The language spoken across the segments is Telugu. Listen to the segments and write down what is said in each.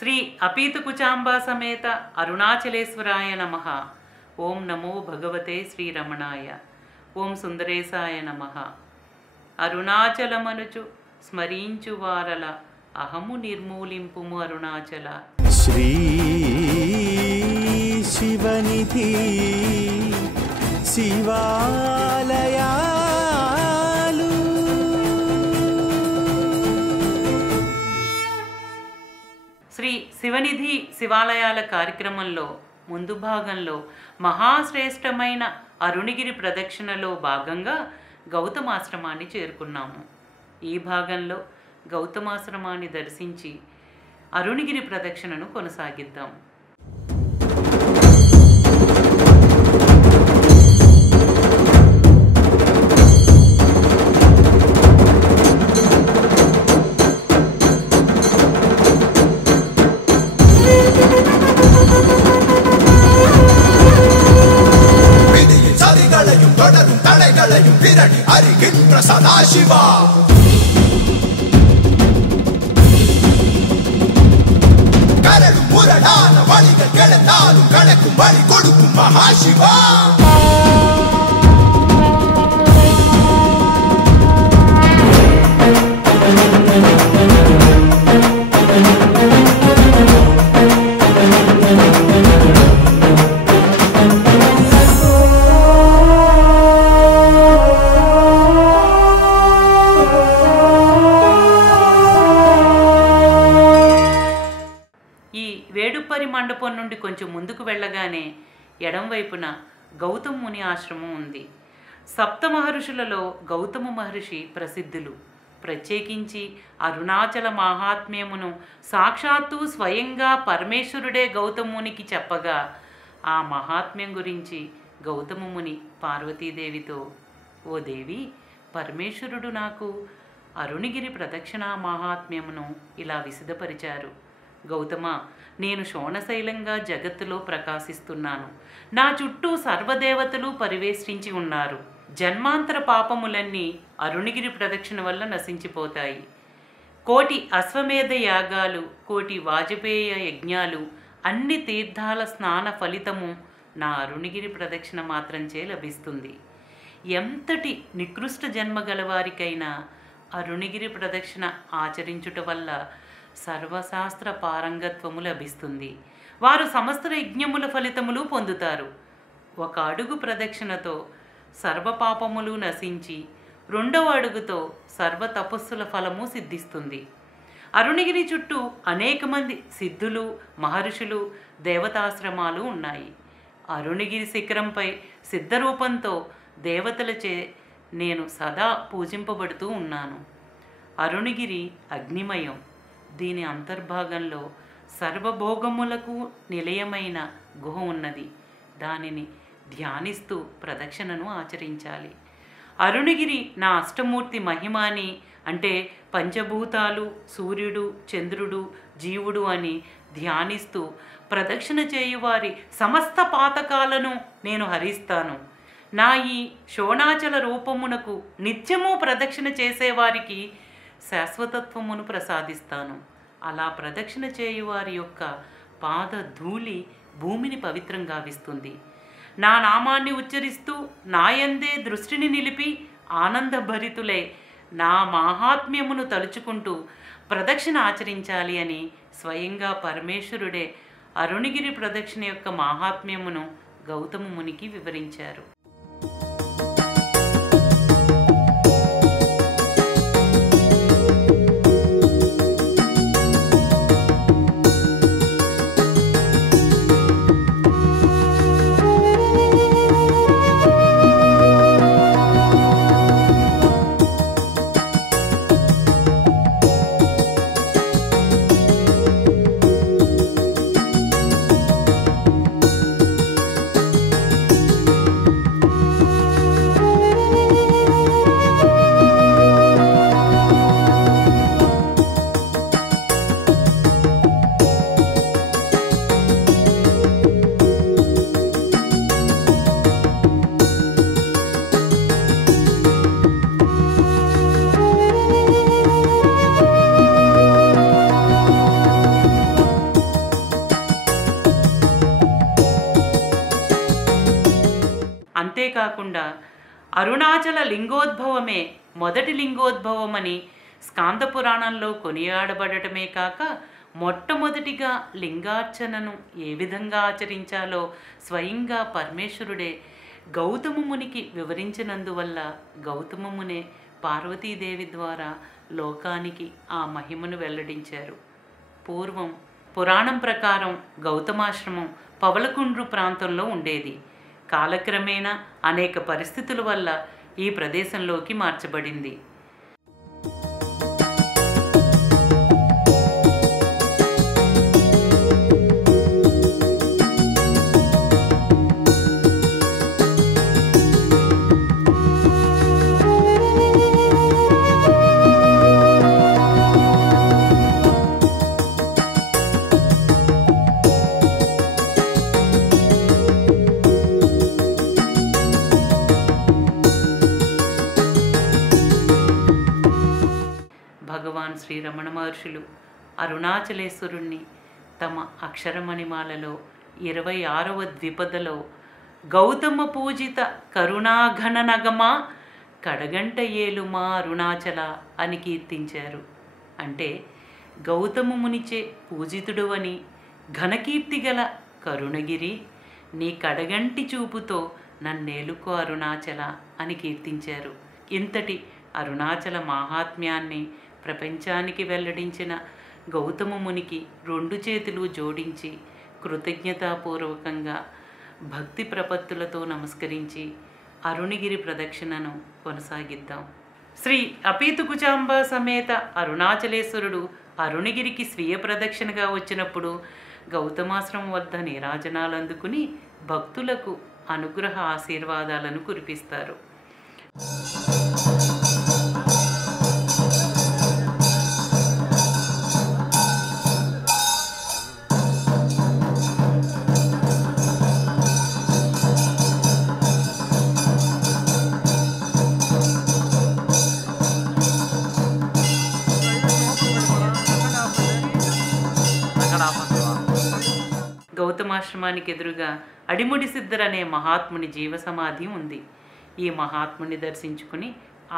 శ్రీ అపీతకుచాంబా సమేత అరుణాచలేశ్వరాయ నమః. ఓం నమో భగవతే శ్రీరమణాయ. ఓం సుందరేశాయ నమః. అరుణాచలమనుచు స్మరించు వారల అహము నిర్మూలింపుము అరుణాచల. శ్రీ శివనిధి శివాలయాలు శ్రీ శివనిధి శివాలయాల కార్యక్రమంలో ముందు భాగంలో మహాశ్రేష్టమైన అరుణగిరి ప్రదక్షిణలో భాగంగా గౌతమాశ్రమాన్ని చేరుకున్నాము. ఈ భాగంలో గౌతమాశ్రమాన్ని దర్శించి అరుణగిరి ప్రదక్షిణను కొనసాగిద్దాం. సదాశివ కరడు మురడాన వళిగ కెళతారు కళకు బలి కొడుకు మహాశివ. వేడుపరి మండపం నుండి కొంచెం ముందుకు వెళ్ళగానే ఎడంవైపున గౌతమ ముని ఆశ్రమం ఉంది. సప్త మహర్షులలో గౌతమ మహర్షి ప్రసిద్ధులు. ప్రత్యేకించి అరుణాచల మహాత్మ్యమును సాక్షాత్తు స్వయంగా పరమేశ్వరుడే గౌతమునికి చెప్పగా ఆ మహాత్మ్యం గురించి గౌతమ ముని పార్వతీదేవితో, ఓ దేవి, పరమేశ్వరుడు నాకు అరుణగిరి ప్రదక్షిణ మహాత్మ్యమును ఇలా విశదపరిచారు. గౌతమ, నేను శోణశైలంగా జగత్తులో ప్రకాశిస్తున్నాను. నా చుట్టూ సర్వదేవతలు పరివేష్టించి ఉన్నారు. జన్మాంతర పాపములన్నీ అరుణగిరి ప్రదక్షిణ వల్ల నశించిపోతాయి. కోటి అశ్వమేధ యాగాలు, కోటి వాజపేయ యజ్ఞాలు, అన్ని తీర్థాల స్నాన ఫలితము నా అరుణగిరి ప్రదక్షిణ మాత్రంచే లభిస్తుంది. ఎంతటి నికృష్ట జన్మ గలవారికైనా అరుణగిరి ప్రదక్షిణ ఆచరించుట వల్ల సర్వశాస్త్ర పారంగత్వము లభిస్తుంది. వారు సమస్త యజ్ఞముల ఫలితములు పొందుతారు. ఒక అడుగు ప్రదక్షిణతో సర్వపాపములు నశించి రెండవ అడుగుతో సర్వ తపస్సుల ఫలము సిద్ధిస్తుంది. అరుణగిరి చుట్టూ అనేక మంది సిద్ధులు, మహర్షులు, దేవతాశ్రమాలు ఉన్నాయి. అరుణగిరి శిఖరంపై సిద్ధరూపంతో దేవతలచే నేను సదా పూజింపబడుతూ ఉన్నాను. అరుణగిరి అగ్నిమయం. దీని అంతర్భాగంలో సర్వభోగములకు నిలయమైన గుహ ఉన్నది. దానిని ధ్యానిస్తూ ప్రదక్షిణను ఆచరించాలి. అరుణగిరి నా అష్టమూర్తి మహిమాని, అంటే పంచభూతాలు, సూర్యుడు, చంద్రుడు, జీవుడు అని ధ్యానిస్తూ ప్రదక్షిణ చేయువారి సమస్త పాతకాలను నేను హరిస్తాను. నా ఈ శోణాచల రూపమునకు నిత్యము ప్రదక్షిణ చేసేవారికి శాశ్వతత్వమును ప్రసాదిస్తాను. అలా ప్రదక్షిణ చేయువారి యొక్క పాద ధూళి భూమిని పవిత్రం గావిస్తుంది. నా నామాన్ని ఉచ్చరిస్తూ నాయందే దృష్టిని నిలిపి ఆనందభరితులై నా మాహాత్మ్యమును తలుచుకుంటూ ప్రదక్షిణ ఆచరించాలి అని స్వయంగా పరమేశ్వరుడే అరుణగిరి ప్రదక్షిణ యొక్క మాహాత్మ్యమును గౌతమ మునికి వివరించారు. అంతేకాకుండా అరుణాచల లింగోద్భవమే మొదటి లింగోద్భవమని స్కాంద పురాణంలో కొనియాడబడటమే కాక మొట్టమొదటిగా లింగార్చనను ఏ విధంగా ఆచరించాలో స్వయంగా పరమేశ్వరుడే గౌతమ మునికి వివరించినందువల్ల గౌతమ మునే పార్వతీదేవి ద్వారా లోకానికి ఆ మహిమను వెల్లడించారు. పూర్వం పురాణం ప్రకారం గౌతమాశ్రమం పవలకుండ్రు ప్రాంతంలో ఉండేది. కాలక్రమేణా అనేక పరిస్థితుల వల్ల ఈ ప్రదేశంలోకి మార్చబడింది. భగవాన్ శ్రీ రమణ మహర్షులు అరుణాచలేశ్వరుణ్ణి తమ అక్షరమణిమాలలో 26వ ద్విపదలో గౌతమ పూజిత కరుణాఘననగమా కడగంట ఏలుమా అరుణాచల అని కీర్తించారు. అంటే గౌతమ మునిచే పూజితుడు అని ఘనకీర్తి గల కరుణగిరి నీ కడగంటి చూపుతో నన్నేలుకో అరుణాచల అని కీర్తించారు. ఇంతటి అరుణాచల మాహాత్మ్యాన్ని ప్రపంచానికి వెల్లడించిన గౌతమ మునికి 2 చేతులు జోడించి కృతజ్ఞతాపూర్వకంగా భక్తి ప్రపత్తులతో నమస్కరించి అరుణగిరి ప్రదక్షిణను కొనసాగిద్దాం. శ్రీ అపీతుకుచాంబ సమేత అరుణాచలేశ్వరుడు అరుణగిరికి స్వీయ ప్రదక్షిణగా వచ్చినప్పుడు గౌతమాశ్రమం వద్ద నీరాజనాలు అందుకుని భక్తులకు అనుగ్రహ ఆశీర్వాదాలను కురిపిస్తారు. గౌతమాశ్రమానికి ఎదురుగా అడిముడి సిద్ధర్ అనే మహాత్ముని జీవ సమాధి ఉంది. ఈ మహాత్ముని దర్శించుకుని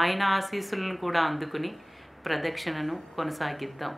ఆయన ఆశీస్సులను కూడా అందుకుని ప్రదక్షిణను కొనసాగిద్దాం.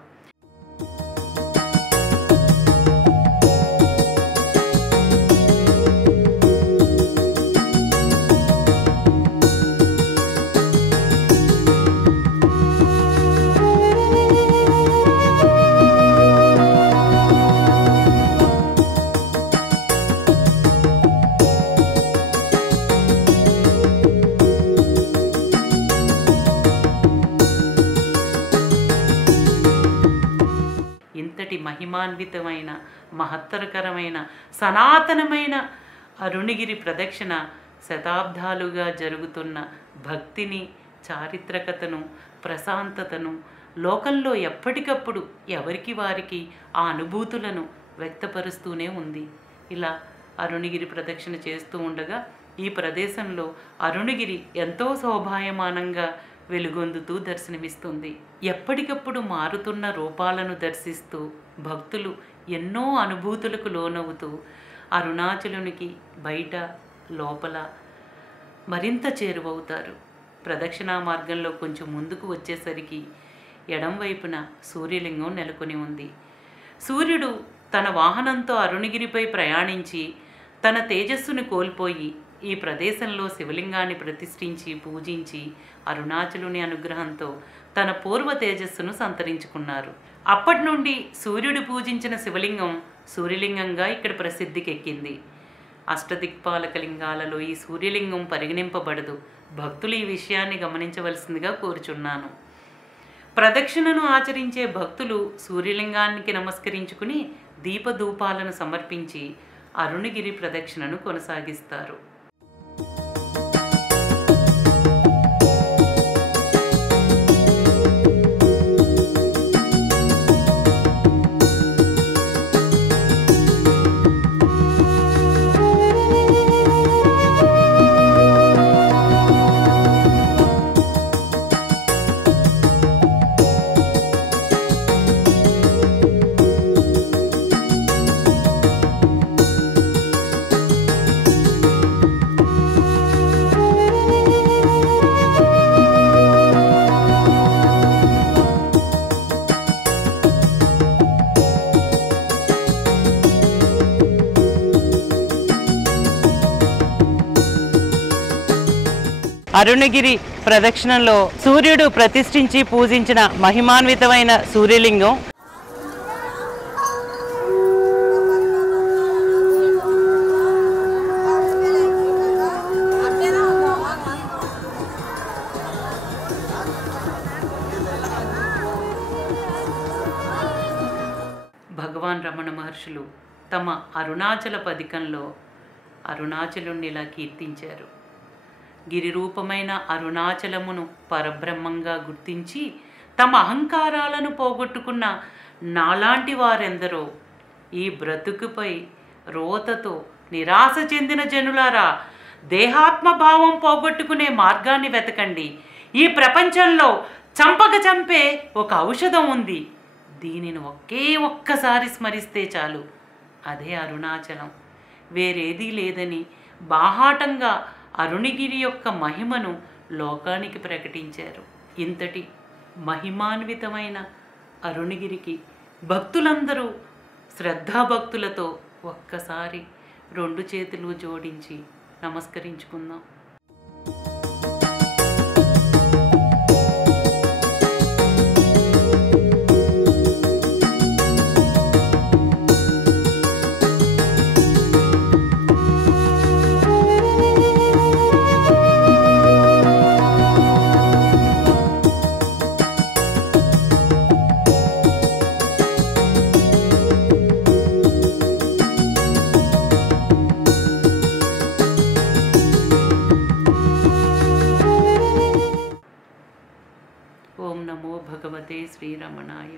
మహిమాన్వితమైన మహత్తరకరమైన సనాతనమైన అరుణగిరి ప్రదక్షిణ శతాబ్దాలుగా జరుగుతున్న భక్తిని, చారిత్రకతను, ప్రశాంతతను లోకంలో ఎప్పటికప్పుడు ఎవరికి వారికి ఆ అనుభూతులను వ్యక్తపరుస్తూనే ఉంది. ఇలా అరుణగిరి ప్రదక్షిణ చేస్తూ ఉండగా ఈ ప్రదేశంలో అరుణగిరి ఎంతో శోభాయమానంగా వెలుగొందుతూ దర్శనమిస్తుంది. ఎప్పటికప్పుడు మారుతున్న రూపాలను దర్శిస్తూ భక్తులు ఎన్నో అనుభూతులకు లోనవుతూ అరుణాచలునికి బయట లోపల మరింత చేరువవుతారు. ప్రదక్షిణా మార్గంలో కొంచెం ముందుకు వచ్చేసరికి ఎడం వైపున సూర్యలింగం నెలకొని ఉంది. సూర్యుడు తన వాహనంతో అరుణగిరిపై ప్రయాణించి తన తేజస్సును కోల్పోయి ఈ ప్రదేశంలో శివలింగాన్ని ప్రతిష్ఠించి పూజించి అరుణాచలుని అనుగ్రహంతో తన పూర్వ తేజస్సును సంతరించుకున్నారు. అప్పటి నుండి సూర్యుడు పూజించిన శివలింగం సూర్యలింగంగా ఇక్కడ ప్రసిద్ధికెక్కింది. అష్టదిక్పాలక లింగాలలో ఈ సూర్యలింగం పరిగణింపబడదు. భక్తులు ఈ విషయాన్ని గమనించవలసిందిగా కోరుచున్నాను. ప్రదక్షిణను ఆచరించే భక్తులు సూర్యలింగానికి నమస్కరించుకుని దీపధూపాలను సమర్పించి అరుణగిరి ప్రదక్షిణను కొనసాగిస్తారు. అరుణగిరి ప్రదక్షిణంలో సూర్యుడు ప్రతిష్ఠించి పూజించిన మహిమాన్వితమైన సూర్యలింగం. భగవాన్ రమణ మహర్షులు తమ అరుణాచల పదికంలో అరుణాచలుణ్ణి ఇలా కీర్తించారు. గిరిరూపమైన అరుణాచలమును పరబ్రహ్మంగా గుర్తించి తమ అహంకారాలను పోగొట్టుకున్న నాలాంటి వారెందరో ఈ బ్రతుకుపై రోతతో నిరాశ చెందిన జనులారా, దేహాత్మభావం పోగొట్టుకునే మార్గాన్ని వెతకండి. ఈ ప్రపంచంలో చంపక చంపే ఒక ఔషధం ఉంది. దీనిని ఒక్కసారి స్మరిస్తే చాలు. అదే అరుణాచలం. వేరేదీ లేదని బాహాటంగా అరుణగిరి యొక్క మహిమను లోకానికి ప్రకటించారు. ఇంతటి మహిమాన్వితమైన అరుణగిరికి భక్తులందరూ శ్రద్ధాభక్తులతో ఒక్కసారి 2 చేతులు జోడించి నమస్కరించుకుందాం. ఓం నమో భగవతే శ్రీరమణాయ.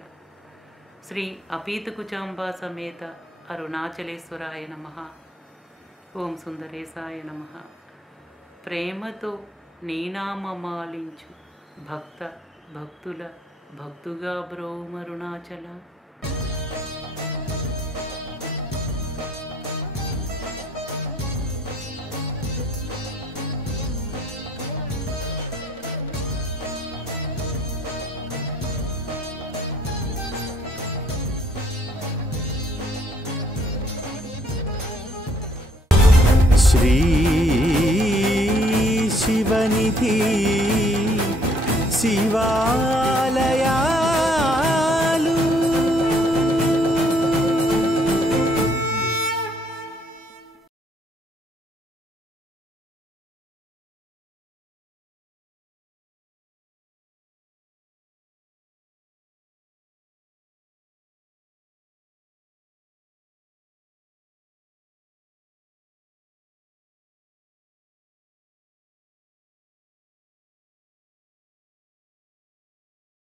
శ్రీ అపీతకుచాంబా సమేత అరుణాచలేశ్వరాయ నమః. ఓం సుందరేశాయ నమః. ప్రేమతో నీనామమాలించు భక్తుల భక్తుగా బ్రోమరుణాచల. శ్రీ శివనిధి శివాలయా